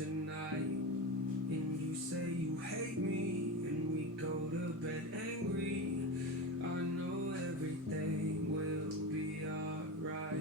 tonight. And you say you hate me, and we go to bed angry. I know everything will be alright.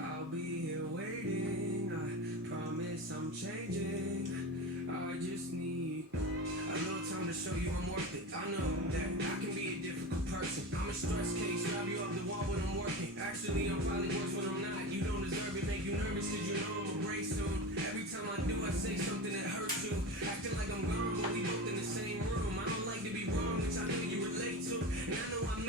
I'll be here waiting, I promise I'm changing. I just need a little time to show you I'm worth it. I know that I can be a difficult person. I'm a stress case, drive you up the wall when I'm working. Actually, I'm probably worse when I'm not. You don't deserve it, make you nervous cause you know I'm a break soon. Every time I do, I say something that hurts you. Acting like I'm gone, but we both in the same room. I don't like to be wrong, which I know you relate to. And I know I'm